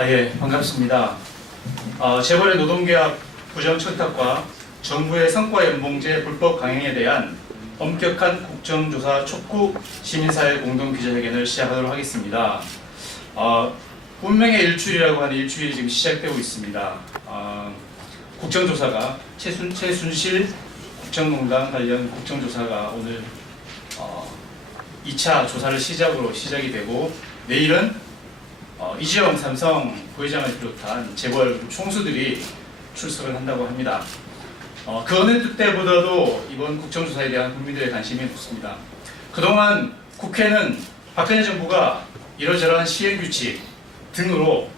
예, 반갑습니다. 재벌의 노동계약 부정 청탁과 정부의 성과연봉제 불법 강행에 대한 엄격한 국정조사 촉구 시민사회 공동기자회견을 시작하도록 하겠습니다. 운명의 일주일이라고 하는 일주일이 지금 시작되고 있습니다. 국정조사가 최순실 국정농단 관련 국정조사가 오늘 2차 조사를 시작이 되고, 내일은 이재용 삼성 부회장을 비롯한 재벌 총수들이 출석을 한다고 합니다. 그 어느 때보다도 이번 국정조사에 대한 국민들의 관심이 높습니다. 그동안 국회는 박근혜 정부가 이러저러한 시행규칙 등으로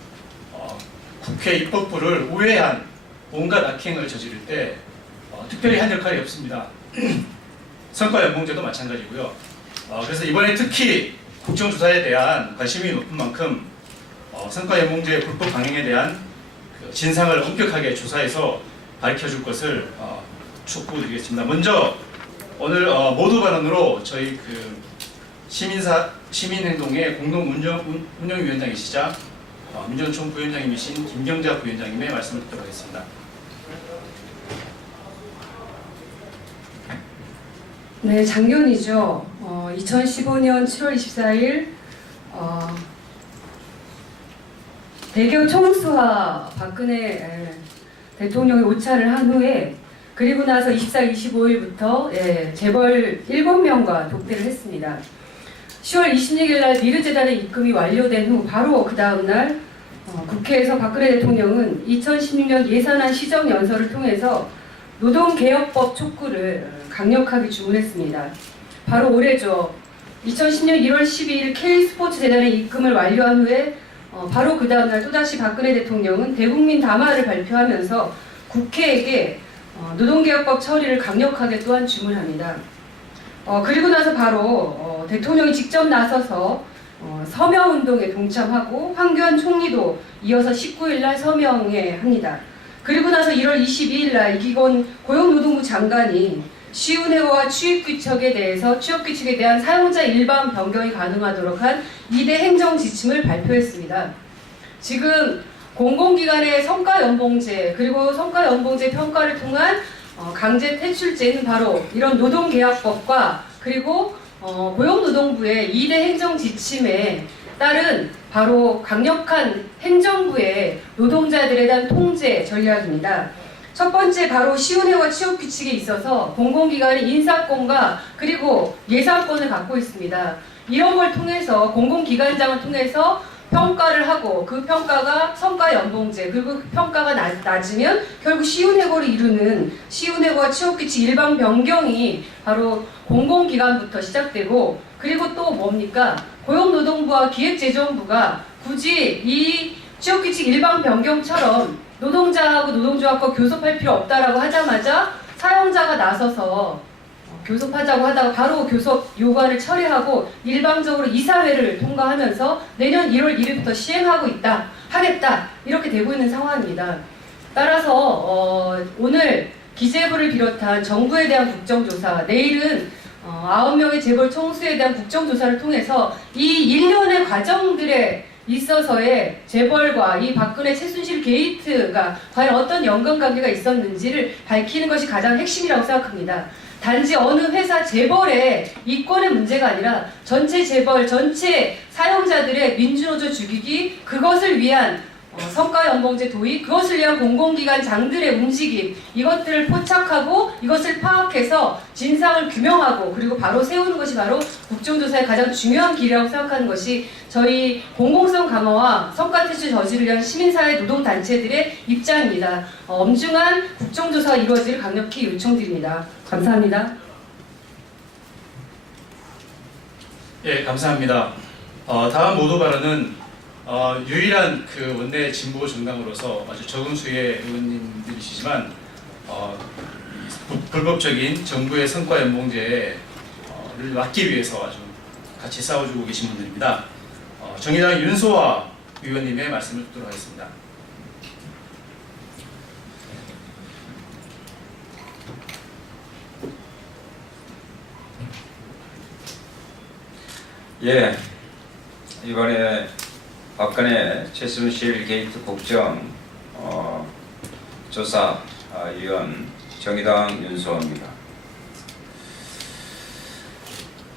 국회 입법부를 우회한 온갖 악행을 저지를 때 특별히 한 역할이 없습니다. 성과연봉제도 마찬가지고요. 그래서 이번에 특히 국정조사에 대한 관심이 높은 만큼 성과연봉제 불법 강행에 대한 진상을 엄격하게 조사해서 밝혀줄 것을 촉구드리겠습니다. 먼저 오늘 모두 발언으로 저희 시민행동의 공동운영위원장이시자 민주노총 부위원장님이신 김경자 부위원장님의 말씀을 듣도록 하겠습니다. 네, 작년이죠. 2015년 7월 24일 대교 총수와 박근혜 대통령이 오차를 한 후에, 그리고 나서 24일, 25일부터 재벌 7명과 독대를 했습니다. 10월 26일 날 미르재단의 입금이 완료된 후 바로 그 다음날 국회에서 박근혜 대통령은 2016년 예산안 시정연설을 통해서 노동개혁법 촉구를 강력하게 주문했습니다. 바로 올해죠. 2010년 1월 12일 K스포츠재단의 입금을 완료한 후에 바로 그 다음날 또다시 박근혜 대통령은 대국민 담화를 발표하면서 국회에게 노동개혁법 처리를 강력하게 또한 주문합니다. 그리고 나서 바로 대통령이 직접 나서서 서명운동에 동참하고 황교안 총리도 이어서 19일날 서명에 합니다. 그리고 나서 1월 22일날 이기권 고용노동부 장관이 시운회고와 취업규칙에 대한 사용자 일반 변경이 가능하도록 한 2대 행정지침을 발표했습니다. 지금 공공기관의 성과연봉제 그리고 성과연봉제 평가를 통한 강제 퇴출제는 바로 이런 노동계약법과 그리고 고용노동부의 2대 행정지침에 따른 바로 강력한 행정부의 노동자들에 대한 통제 전략입니다. 첫 번째, 바로 시운회와 취업규칙에 있어서 공공기관이 인사권과 그리고 예산권을 갖고 있습니다. 이런 걸 통해서 공공기관장을 통해서 평가를 하고, 그 평가가 성과연봉제, 그리고 그 평가가 낮으면 결국 시운회고를 이루는 시운회고와 취업규칙 일반 변경이 바로 공공기관부터 시작되고, 그리고 또 뭡니까? 고용노동부와 기획재정부가 굳이 이 취업규칙 일반 변경처럼 노동자하고 노동조합과 교섭할 필요 없다라고 하자마자 사용자가 나서서 교섭하자고 하다가 바로 교섭 요구안을 처리하고 일방적으로 이사회를 통과하면서 내년 1월 1일부터 하겠다 이렇게 되고 있는 상황입니다. 따라서 오늘 기재부를 비롯한 정부에 대한 국정조사, 내일은 9명의 재벌 총수에 대한 국정조사를 통해서 이 일련의 과정들에 있어서의 재벌과 이 박근혜 최순실 게이트가 과연 어떤 연관관계가 있었는지를 밝히는 것이 가장 핵심이라고 생각합니다. 단지 어느 회사 재벌의 이권의 문제가 아니라 전체 재벌, 전체 사용자들의 민주노조 죽이기, 그것을 위한 성과연봉제 도입, 그것을 위한 공공기관장들의 움직임, 이것들을 포착하고 이것을 파악해서 진상을 규명하고 그리고 바로 세우는 것이 바로 국정조사의 가장 중요한 길이라고 생각하는 것이 저희 공공성 강화와 성과퇴출 저지를 위한 시민사회 노동단체들의 입장입니다. 엄중한 국정조사가 이루어지길 강력히 요청드립니다. 감사합니다. 예, 감사합니다. 다음 모두 발언은 유일한 원내 진보 정당으로서 아주 적은 수의 의원님들이시지만 불법적인 정부의 성과연봉제를 막기 위해서 아주 같이 싸워주고 계신 분들입니다. 정의당 윤소아 의원님의 말씀을 듣도록 하겠습니다. 예, 이번에 박근혜 최순실 게이트 국정 조사위원 정의당 윤소호입니다.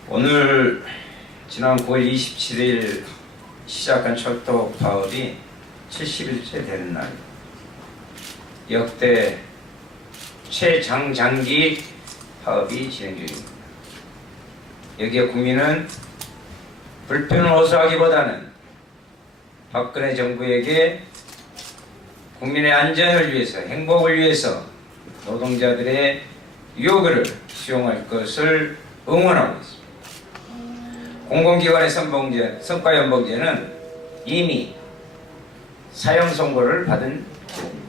오늘 지난 9월 27일 시작한 철도 파업이 70일째 되는 날, 역대 최장장기 파업이 진행 중입니다. 여기에 국민은 불편을 호소하기보다는 박근혜 정부에게 국민의 안전을 위해서, 행복을 위해서 노동자들의 요구를 수용할 것을 응원하고 있습니다. 공공기관의 성과연봉제는 이미 사형 선고를 받은 제도입니다.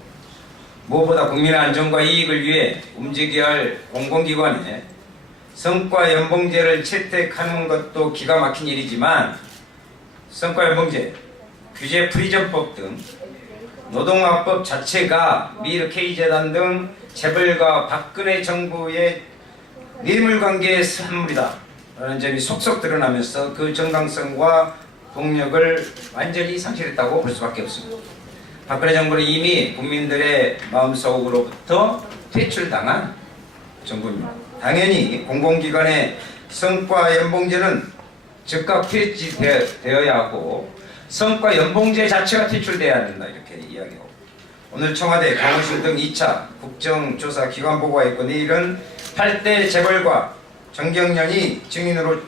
무엇보다 국민의 안전과 이익을 위해 움직여야 할 공공기관에 성과연봉제를 채택하는 것도 기가 막힌 일이지만, 성과연봉제, 규제 프리전법 등 노동화법 자체가 미르 K재단 등 재벌과 박근혜 정부의 뇌물관계의 산물이다 라는 점이 속속 드러나면서 그 정당성과 동력을 완전히 상실했다고 볼 수밖에 없습니다. 박근혜 정부는 이미 국민들의 마음속으로부터 퇴출당한 정부입니다. 당연히 공공기관의 성과연봉제는 즉각 폐지되어야 하고 성과연봉제 자체가 퇴출돼야 한다, 이렇게 이야기하고, 오늘 청와대, 강원실 등 2차 국정조사 기관 보고가 있고 내일은 8대 재벌과 정경련이 증인으로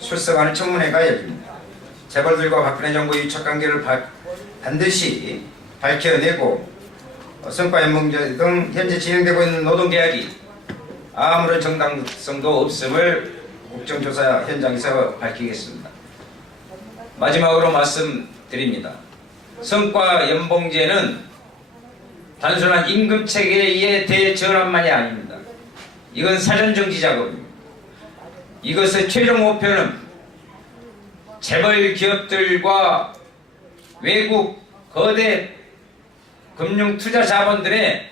출석하는 청문회가 열립니다. 재벌들과 박근혜 정부의 유착관계를 반드시 밝혀내고 성과연봉제 등 현재 진행되고 있는 노동계약이 아무런 정당성도 없음을 국정조사 현장에서 밝히겠습니다. 마지막으로 말씀드립니다. 성과연봉제는 단순한 임금체계의 대전환만이 아닙니다. 이건 사전정지 작업입니다. 이것의 최종 목표는 재벌 기업들과 외국 거대 금융 투자 자본들의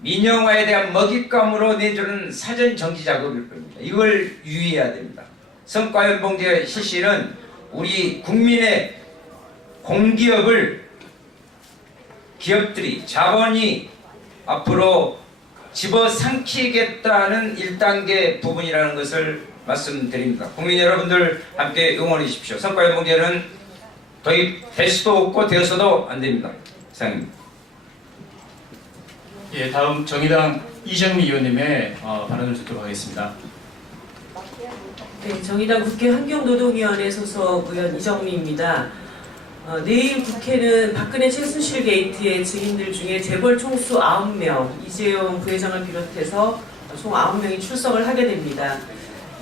민영화에 대한 먹잇감으로 내주는 사전 정지 작업일 겁니다. 이걸 유의해야 됩니다. 성과연봉제 실시는 우리 국민의 공기업을 기업들이, 자본이 앞으로 집어삼키겠다는 1단계 부분이라는 것을 말씀드립니다. 국민 여러분들 함께 응원해 주십시오. 성과연봉제는 도입될 수도 없고 되어서도 안 됩니다. 이상입니다. 예, 다음 정의당 이정미 의원님의 발언을 듣도록 하겠습니다. 네, 정의당 국회 환경노동위원회 소속 의원 이정미입니다. 내일 국회는 박근혜 최순실 게이트의 증인들 중에 재벌 총수 9명, 이재용 부회장을 비롯해서 총 9명이 출석을 하게 됩니다.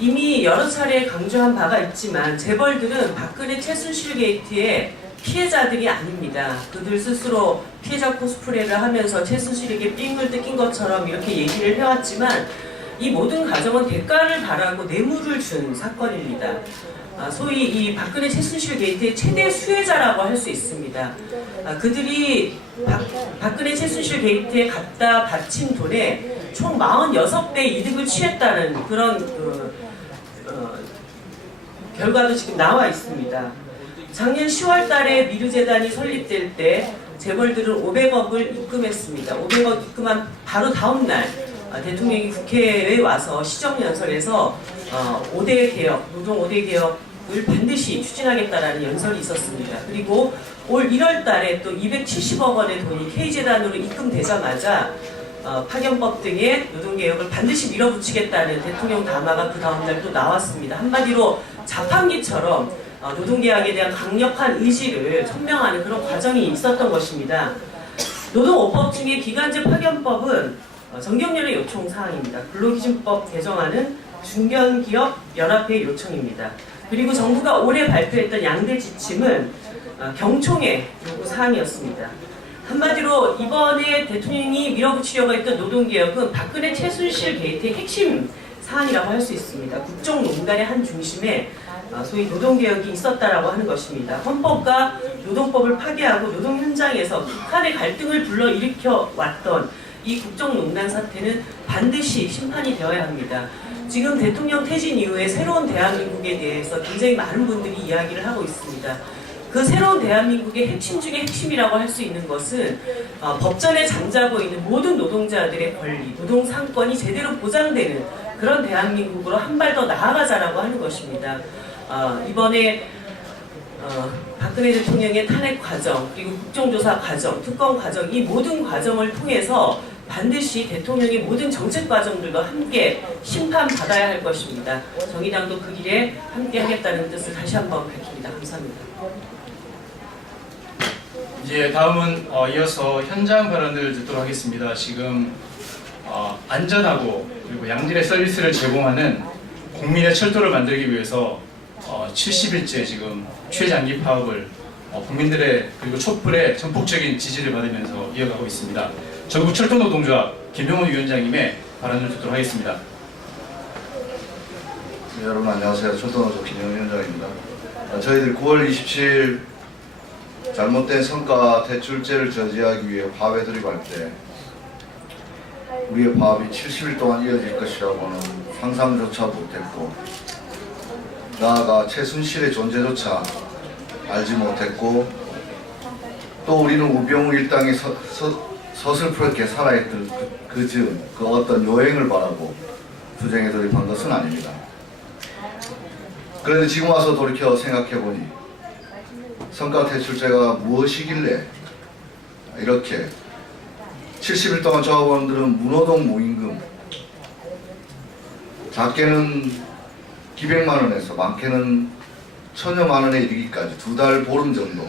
이미 여러 차례 강조한 바가 있지만 재벌들은 박근혜 최순실 게이트의 피해자들이 아닙니다. 그들 스스로 피해자 코스프레를 하면서 최순실에게 삥을 뜯긴 것처럼 이렇게 얘기를 해왔지만, 이 모든 과정은 대가를 바라고 뇌물을 준 사건입니다. 소위 이 박근혜 최순실 게이트의 최대 수혜자라고 할 수 있습니다. 그들이 박근혜 최순실 게이트에 갖다 바친 돈에 총 46배 이득을 취했다는 그런 결과도 지금 나와 있습니다. 작년 10월 달에 미르재단이 설립될 때 재벌들은 500억을 입금했습니다. 500억 입금한 바로 다음 날 대통령이 국회에 와서 시정연설에서 5대 개혁, 노동 5대 개혁을 반드시 추진하겠다라는 연설이 있었습니다. 그리고 올 1월 달에 또 270억 원의 돈이 K재단으로 입금되자마자 파견법 등의 노동개혁을 반드시 밀어붙이겠다는 대통령 담화가 그 다음날 또 나왔습니다. 한마디로 자판기처럼 노동계약에 대한 강력한 의지를 천명하는 그런 과정이 있었던 것입니다. 노동5법 중에 기간제 파견법은 정경련의 요청 사항입니다. 근로기준법 개정안은 중견기업연합회의 요청입니다. 그리고 정부가 올해 발표했던 양대 지침은 경총의 요구 사항이었습니다. 한마디로 이번에 대통령이 밀어붙이려고 했던 노동개혁은 박근혜 최순실 게이트의 핵심 사안이라고 할 수 있습니다. 국정농단의 한 중심에 소위 노동개혁이 있었다라고 하는 것입니다. 헌법과 노동법을 파괴하고 노동 현장에서 극한의 갈등을 불러일으켜 왔던 이 국정농단 사태는 반드시 심판이 되어야 합니다. 지금 대통령 퇴진 이후에 새로운 대한민국에 대해서 굉장히 많은 분들이 이야기를 하고 있습니다. 그 새로운 대한민국의 핵심 중의 핵심이라고 할 수 있는 것은 법전에 잠자고 있는 모든 노동자들의 권리, 노동 상권이 제대로 보장되는 그런 대한민국으로 한 발 더 나아가자라고 하는 것입니다. 이번에 박근혜 대통령의 탄핵 과정, 그리고 국정조사 과정, 특검 과정, 이 모든 과정을 통해서 반드시 대통령의 모든 정책 과정들과 함께 심판받아야 할 것입니다. 정의당도 그 길에 함께 하겠다는 뜻을 다시 한번 밝힙니다. 감사합니다. 이제 다음은 이어서 현장 발언을 듣도록 하겠습니다. 지금 안전하고 그리고 양질의 서비스를 제공하는 국민의 철도를 만들기 위해서 70일째 지금 최장기 파업을 국민들의 그리고 촛불의 전폭적인 지지를 받으면서 이어가고 있습니다. 전국 철도노동조합 김용훈 위원장님의 발언을 듣도록 하겠습니다. 네, 여러분 안녕하세요. 철도노조 김용훈 위원장입니다. 저희들 9월 27일 잘못된 성과 대출죄를 저지하기 위해 파업에 들어갈 때 우리의 파업이 70일 동안 이어질 것이라고는 상상조차 못했고, 나아가 최순실의 존재조차 알지 못했고, 또 우리는 우병우 일당이 서슬프게 살아있던 그 어떤 요행을 바라고 투쟁에 돌입한 것은 아닙니다. 그런데 지금 와서 돌이켜 생각해보니 성과대출죄가 무엇이길래 이렇게 70일 동안 조합원들은 무노동 무임금, 작게는 기백만 원에서 많게는 천여만 원에 이르기까지 2달 보름 정도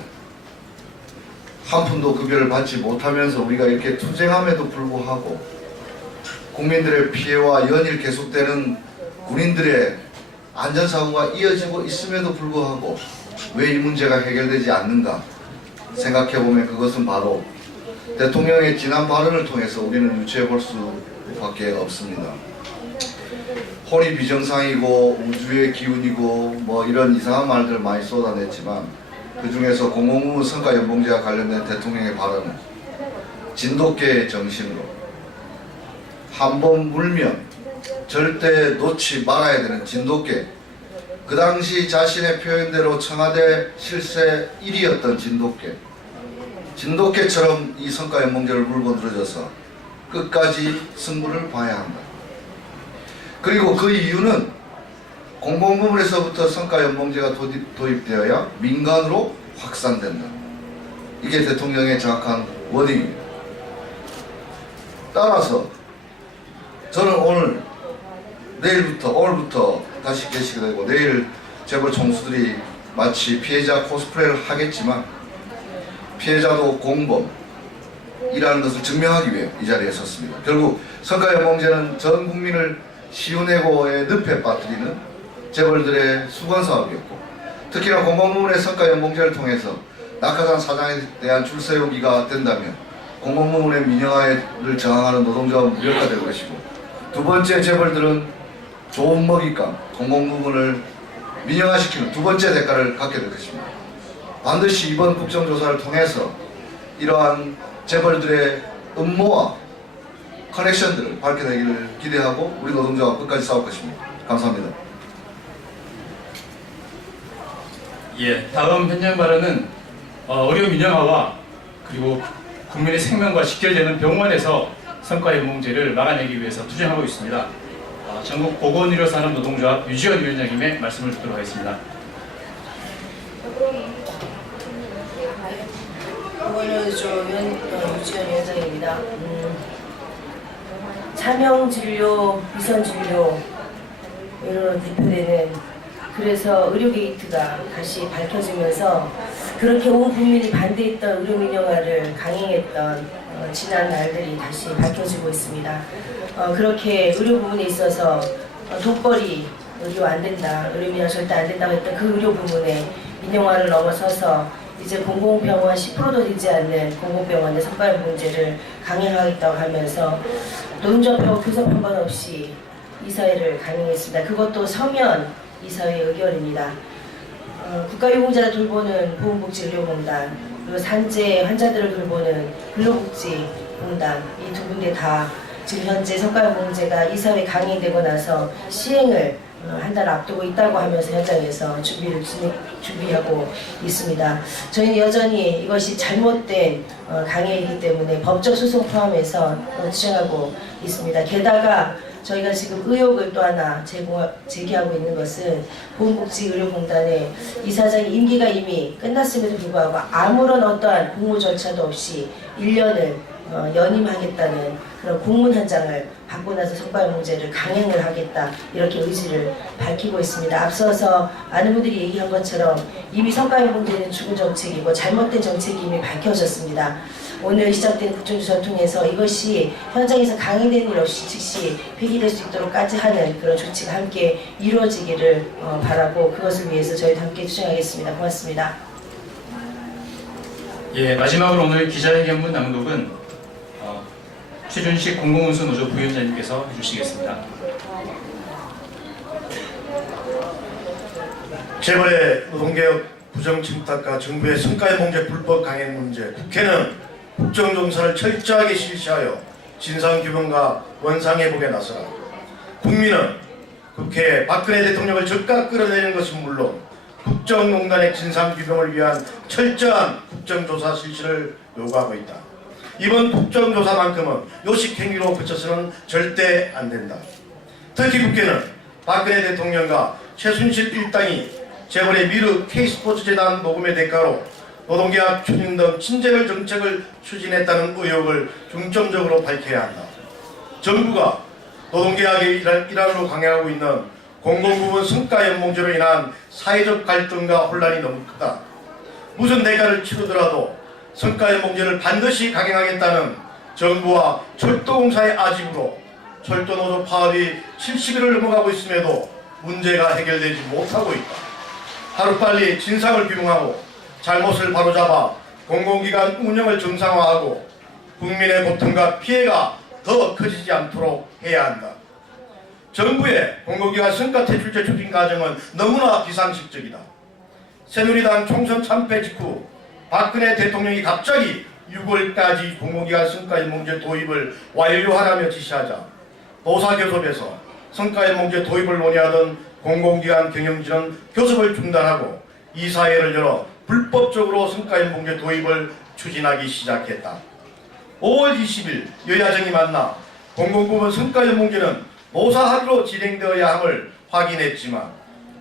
한 푼도 급여를 받지 못하면서 우리가 이렇게 투쟁함에도 불구하고 국민들의 피해와 연일 계속되는 군인들의 안전사고가 이어지고 있음에도 불구하고 왜 이 문제가 해결되지 않는가 생각해보면 그것은 바로 대통령의 지난 발언을 통해서 우리는 유추해볼 수밖에 없습니다. 혼이 비정상이고 우주의 기운이고 뭐 이런 이상한 말들을 많이 쏟아냈지만, 그 중에서 공공부문 성과연봉제와 관련된 대통령의 발언은 진돗개의 정신으로 한 번 물면 절대 놓지 말아야 되는 진돗개, 그 당시 자신의 표현대로 청와대 실세 1위였던 진돗개처럼 이 성과연봉제를 물고 늘어져서 끝까지 승부를 봐야 한다. 그리고 그 이유는 공공부문에서부터 성과연봉제가 도입되어야 민간으로 확산된다. 이게 대통령의 정확한 워딩입니다. 따라서 저는 오늘부터 다시 개시가 되고, 내일 재벌 총수들이 마치 피해자 코스프레를 하겠지만 피해자도 공범이라는 것을 증명하기 위해 이 자리에 섰습니다. 결국 성과연봉제는 전 국민을 시운해고의 늪에 빠뜨리는 재벌들의 수건사업이었고, 특히나 공공부문의 성과연봉제를 통해서 낙하산 사장에 대한 줄세우기가 된다면 공공부문의 민영화를 저항하는 노동조합은 무력화될 것이고, 두 번째, 재벌들은 좋은 먹잇감, 공공부문을 민영화시키는 두 번째 대가를 갖게 될 것입니다. 반드시 이번 국정조사를 통해서 이러한 재벌들의 음모와 커넥션들을 밝혀내기를 기대하고 우리 노동조합 끝까지 싸울 것입니다. 감사합니다. 예, 다음 현장 발언은 의료 민영화와 그리고 국민의 생명과 직결되는 병원에서 성과연봉제를 막아내기 위해서 투쟁하고 있습니다. 전국 보건의료산업 노동조합 유지원 위원장님의 말씀을 듣도록 하겠습니다. 보건의료조 유지원 위원장입니다. 차명진료, 위선진료 이런 대표되는, 그래서 의료 게이트가 다시 밝혀지면서 그렇게 온 국민이 반대했던 의료 민영화를 강행했던 지난 날들이 다시 밝혀지고 있습니다. 그렇게 의료 부분에 있어서 돈벌이 의료 안 된다, 의료 민영화 절대 안 된다고 했던 그 의료 부분에 민영화를 넘어서서 이제 공공병원 10%도 되지 않는 공공병원의 성과연봉제를 강행하겠다고 하면서 노동조합하고 교섭한 번 없이 이사회를 강행했습니다. 그것도 서면 이사회 의결입니다. 국가유공자를 돌보는 보건복지의료공단, 그리고 산재 환자들을 돌보는 근로복지공단, 이 두 군데 다 지금 현재 성과연봉제가 이사회 강행되고 나서 시행을 한 달 앞두고 있다고 하면서 현장에서 준비하고 있습니다. 저희는 여전히 이것이 잘못된 강행이기 때문에 법적 소송 포함해서 주장하고 있습니다. 게다가 저희가 지금 의혹을 또 하나 제기하고 있는 것은 보건복지의료공단의 이사장의 임기가 이미 끝났음에도 불구하고 아무런 어떠한 공모 절차도 없이 1년을 연임하겠다는 그런 공문 한 장을 받고 나서 성과연봉제를 강행을 하겠다 이렇게 의지를 밝히고 있습니다. 앞서서 많은 분들이 얘기한 것처럼 이미 성과연봉제는 죽은 정책이고 잘못된 정책이 이미 밝혀졌습니다. 오늘 시작된 국정조사를 통해서 이것이 현장에서 강행되는 일 없이 즉시 폐기될 수 있도록까지 하는 그런 조치가 함께 이루어지기를 바라고 그것을 위해서 저희도 함께 투쟁하겠습니다. 고맙습니다. 예, 마지막으로 오늘 기자회견문 낭독은 최준식 공공운수노조 부위원장님께서 해주시겠습니다. 재벌의 노동개혁 부정침탁과 정부의 성과연봉제 불법 강행 문제, 국회는 국정조사를 철저하게 실시하여 진상규명과 원상회복에 나서라. 국민은 국회에 박근혜 대통령을 즉각 끌어내리는 것은 물론 국정농단의 진상규명을 위한 철저한 국정조사 실시를 요구하고 있다. 이번 국정조사만큼은 요식행위로 그쳐서는 절대 안 된다. 특히 국회는 박근혜 대통령과 최순실 일당이 재벌의 미르 K스포츠재단 모금의 대가로 노동계약 추진 등 친재벌 정책을 추진했다는 의혹을 중점적으로 밝혀야 한다. 정부가 노동계약의 일환으로 강행하고 있는 공공부문 성과연봉제로 인한 사회적 갈등과 혼란이 너무 크다. 무슨 대가를 치르더라도 성과연봉제를 반드시 강행하겠다는 정부와 철도공사의 아집으로 철도노조 파업이 70일을 넘어가고 있음에도 문제가 해결되지 못하고 있다. 하루빨리 진상을 규명하고 잘못을 바로잡아 공공기관 운영을 정상화하고 국민의 고통과 피해가 더 커지지 않도록 해야 한다. 정부의 공공기관 성과대출제 추진 과정은 너무나 비상식적이다. 새누리당 총선 참패 직후 박근혜 대통령이 갑자기 6월까지 공공기관 성과연봉제 도입을 완료하라며 지시하자 노사교섭에서 성과연봉제 도입을 논의하던 공공기관 경영진은 교섭을 중단하고 이사회를 열어 불법적으로 성과연봉제 도입을 추진하기 시작했다. 5월 20일 여야정이 만나 공공부문 성과연봉제는 노사합의로 진행되어야 함을 확인했지만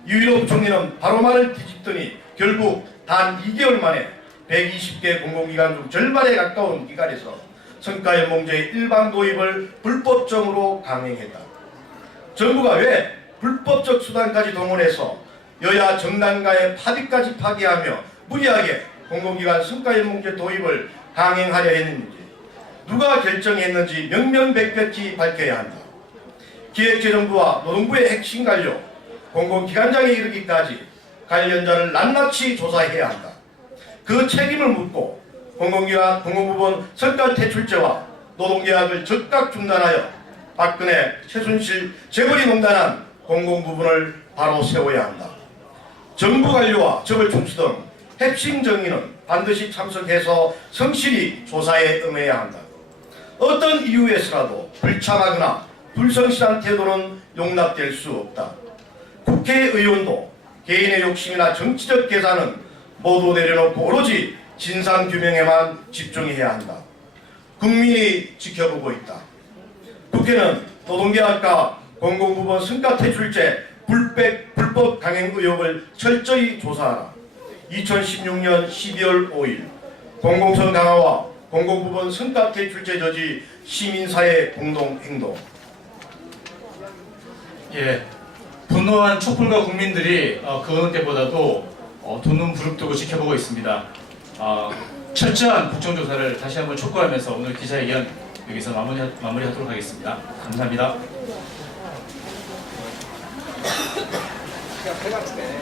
유일호 총리는 바로 말을 뒤집더니 결국 단 2개월 만에 120개 공공기관 중 절반에 가까운 기관에서 성과연봉제의 일반 도입을 불법적으로 강행했다. 정부가 왜 불법적 수단까지 동원해서 여야 정당과의 합의까지 파기하며 무리하게 공공기관 성과연봉제 도입을 강행하려 했는지, 누가 결정했는지 명명백백히 밝혀야 한다. 기획재정부와 노동부의 핵심 관료, 공공기관장에 이르기까지 관련자를 낱낱이 조사해야 한다. 그 책임을 묻고 공공기관 공공부문 성과대출제와 노동계약을 즉각 중단하여 박근혜, 최순실 재벌이 농단한 공공부문을 바로 세워야 한다. 정부 관료와 재벌 총수 등 핵심 정의는 반드시 참석해서 성실히 조사에 응해야 한다. 어떤 이유에서라도 불참하거나 불성실한 태도는 용납될 수 없다. 국회의원도 개인의 욕심이나 정치적 계산은 모두 내려놓고 오로지 진상규명에만 집중해야 한다. 국민이 지켜보고 있다. 국회는 노동계약과 공공부문 성과대출제 불법 강행 의혹을 철저히 조사하라. 2016년 12월 5일 공공성 강화와 공공부문 성과대출제 저지 시민사회 공동행동. 예, 분노한 촛불과 국민들이 그 어느 때보다도 두 눈 부릅뜨고 지켜보고 있습니다. 철저한 국정조사를 다시 한번 촉구하면서 오늘 기자회견 여기서 마무리하도록 하겠습니다. 감사합니다.